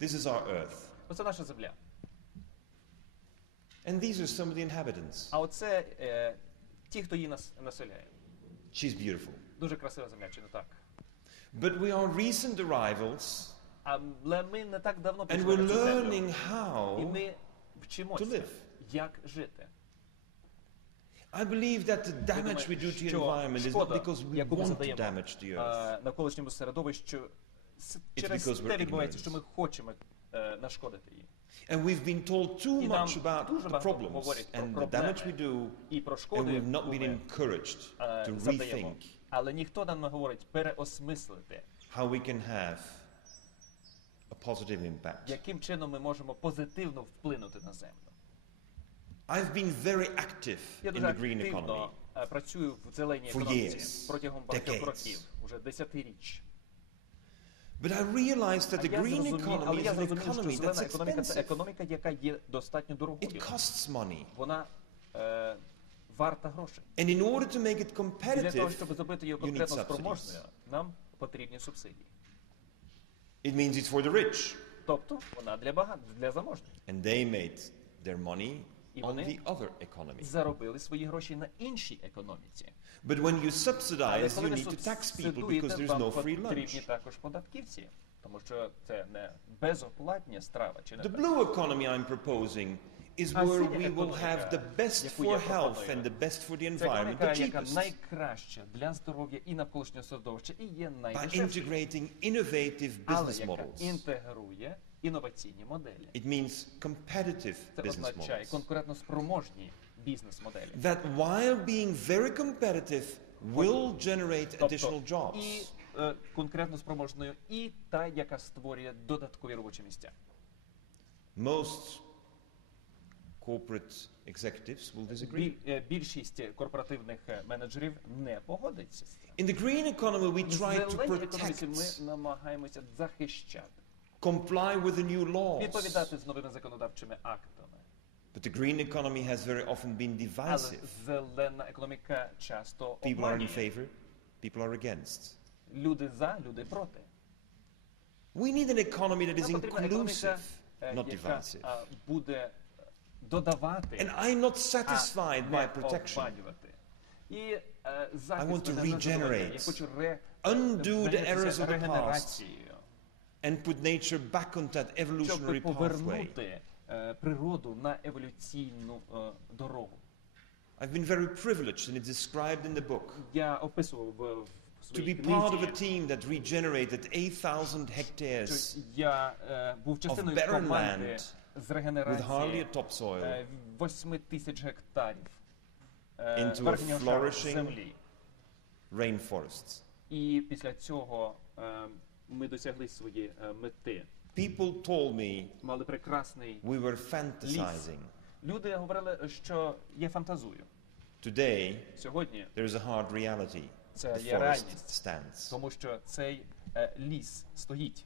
This is our earth. Оце наша земля. And these are some of the inhabitants. А оце е, ті, хто її нас населяє. She's beautiful. Дуже красива земля, чи не так? But we are recent arrivals, Але ми не так давно and прийшли we're на цю землю. learning І how. ми to вчимося, live. як жити. I believe that the Я damage we думаю, do to the що environment is not шкода, because we яку ми want to задаємо damage the earth. е, навколишньому середовищу, с- It's Через те відбувається, що ми хочемо е, нашкодити їй. And we've been told too much about the problems and the damage we do, and we've not been encouraged е, to rethink Але ніхто нам не говорить переосмислити, how we can have a positive impact. яким чином ми можемо позитивно вплинути на землю. I've been very active in the green economy. е, працюю в зеленій економіці протягом багатьох років, уже десятиріч. But I realized that А the я green зрозумів, economy але is я an зрозумів, що economy зелена that's економіка це expensive. економіка, яка є достатньо дорогою. It costs money. Вона е, варта грошей. And in order to make it І для того, competitive, щоб зробити її you need конкретно subsidies. спроможною, нам потрібні субсидії. It means it's for the rich. Тобто вона для багат, для заможних. And they made their money І on вони the other economy. заробили свої гроші на іншій економіці. But when you Але subsidize, коли you ви need to tax people субсидуєте, because there's вам no free потрібні lunch. також податківці, тому що це не безоплатня страва, чи не The так? blue economy I'm proposing is where we will have the best for health and the best for the environment, the cheapest, найкраща для здоров'я і навколишнього середовища, і є by integrating innovative business models. інтегрує інноваційні моделі. It means competitive Це business означає models. конкурентно спроможні бізнес-моделі. That while being very competitive will generate additional Тобто і jobs. е, конкурентно спроможною, і та, яка створює додаткові робочі місця. Most corporate executives will disagree. Біль- е, більшість корпоративних е, менеджерів не погодиться з цим. In the green economy, we В try to зеленій економіці protect, ми намагаємося захищати, comply with the new laws. відповідати з новими законодавчими актами. But the green economy has very often been Але divisive. зелена економіка часто People are in обманює. favor, people are against. Люди за, люди проти. We need an economy that is Нам потрібна економіка, inclusive, е, not яка divisive. а, буде е, додавати, And I'm not а satisfied не by protection. обманювати. І е, захист I want to мене не задовольняє. regenerate. Я хочу ре, Undo the зайнятися errors of the past. регенерацією, And put nature back on that щоб evolutionary pathway. повернути е, природу на еволюційну е, дорогу. I've been very privileged, and it's described in the book, Я описував в, в to своїй be part of a книзі, team that regenerated 8,000 що hectares я е, був частиною barren команди land з регенерації topsoil е, 8 тисяч гектарів е, Into a верхнього шару flourishing землі. rainforests. І після цього е, ми досягли свої е, мети. People told me Мали прекрасний we were fantasizing. Люди говорили, що я фантазую. Today, Сьогодні, there is a hard reality. Це The є forest реальність. stands. тому що цей е, ліс стоїть.